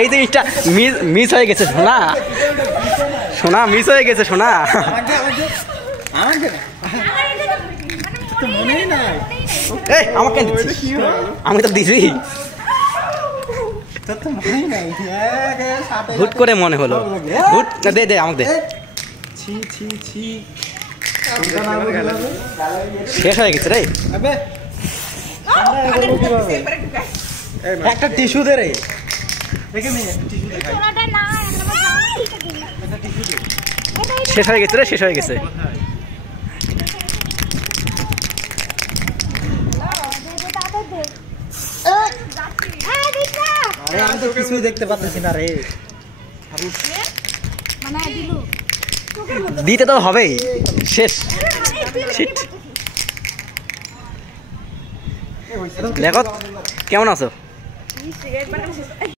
এই জিনিসটা মিস হয়ে গেছে সোনা, সোনা মিস হয়ে গেছে সোনা। আমাকে আমি তো দিছি, হুট করে মনে হলো। হুট দে দে আমাকে দে। শেষ হয়ে গেছে রে। একটা টিস্যু দে রে। শেষ হয়ে গেছে রে, শেষ হয়ে গেছে। আমি তো কিছুই দেখতে পাচ্ছি না রে। দিতে তো হবেই, শেষ। দেখো কেমন আছো?